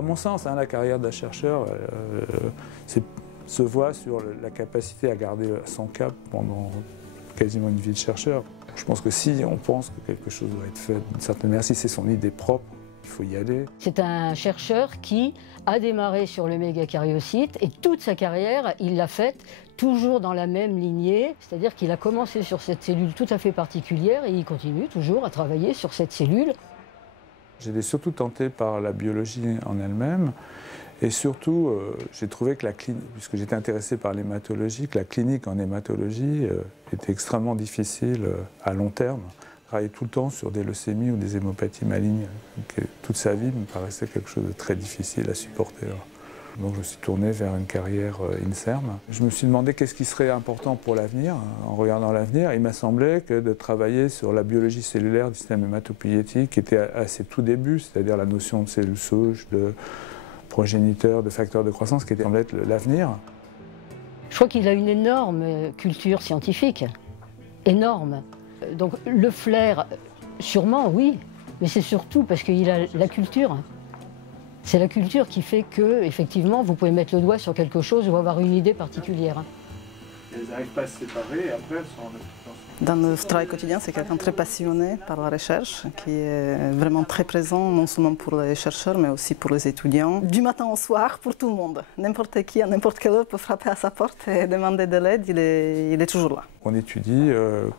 À mon sens, la carrière d'un chercheur se voit sur la capacité à garder son cap pendant quasiment une vie de chercheur. Je pense que si on pense que quelque chose doit être fait d'une certaine manière, si c'est son idée propre, il faut y aller. C'est un chercheur qui a démarré sur le mégacaryocyte et toute sa carrière, il l'a faite toujours dans la même lignée, c'est-à-dire qu'il a commencé sur cette cellule tout à fait particulière et il continue toujours à travailler sur cette cellule. J'étais surtout tenté par la biologie en elle-même et surtout j'ai trouvé que puisque j'étais intéressé par l'hématologie, que la clinique en hématologie était extrêmement difficile à long terme. Travailler tout le temps sur des leucémies ou des hémopathies malignes, toute sa vie me paraissait quelque chose de très difficile à supporter. Donc je me suis tourné vers une carrière INSERM. Je me suis demandé qu'est-ce qui serait important pour l'avenir. En regardant l'avenir, il m'a semblé que de travailler sur la biologie cellulaire du système hématopoïétique, qui était à ses tout débuts, c'est-à-dire la notion de cellules souches, de progéniteurs, de facteurs de croissance, qui semblait être l'avenir. Je crois qu'il a une énorme culture scientifique, énorme. Donc le flair, sûrement oui, mais c'est surtout parce qu'il a la culture. C'est la culture qui fait que, effectivement, vous pouvez mettre le doigt sur quelque chose ou avoir une idée particulière. Elles n'arrivent pas à se séparer et après elles sont en assistance. Dans notre travail quotidien, c'est quelqu'un de très passionné par la recherche, qui est vraiment très présent, non seulement pour les chercheurs, mais aussi pour les étudiants. Du matin au soir, pour tout le monde. N'importe qui, à n'importe quelle heure, peut frapper à sa porte et demander de l'aide, il est toujours là. On étudie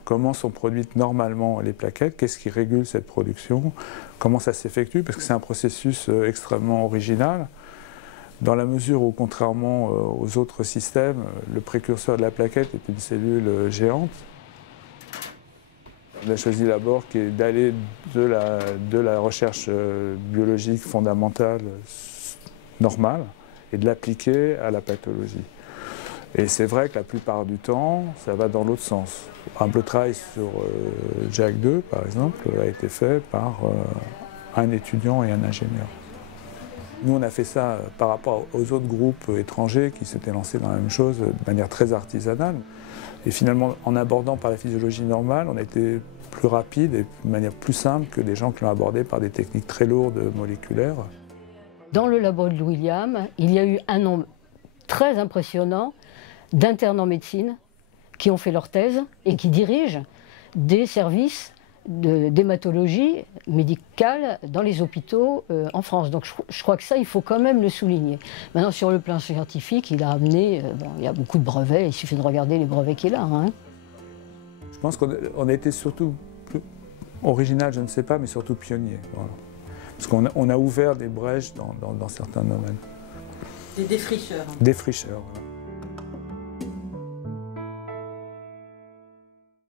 comment sont produites normalement les plaquettes, qu'est-ce qui régule cette production, comment ça s'effectue, parce que c'est un processus extrêmement original. Dans la mesure où, contrairement aux autres systèmes, le précurseur de la plaquette est une cellule géante. On a choisi d'abord d'aller de la recherche biologique fondamentale normale et de l'appliquer à la pathologie. Et c'est vrai que la plupart du temps, ça va dans l'autre sens. Un peu de travail sur JAK2, par exemple, a été fait par un étudiant et un ingénieur. Nous, on a fait ça par rapport aux autres groupes étrangers qui s'étaient lancés dans la même chose de manière très artisanale. Et finalement, en abordant par la physiologie normale, on a été plus rapide et de manière plus simple que des gens qui l'ont abordé par des techniques très lourdes moléculaires. Dans le labo de William, il y a eu un nombre très impressionnant d'internes en médecine qui ont fait leur thèse et qui dirigent des services d'hématologie médicale dans les hôpitaux en France. Donc je crois que ça, il faut quand même le souligner. Maintenant, sur le plan scientifique, il a amené, il y a beaucoup de brevets, il suffit de regarder les brevets qu'il a. Hein. Je pense qu'on a été surtout original, je ne sais pas, mais surtout pionnier. Voilà. Parce qu'on a ouvert des brèches dans certains domaines. Des défricheurs. Défricheurs, voilà.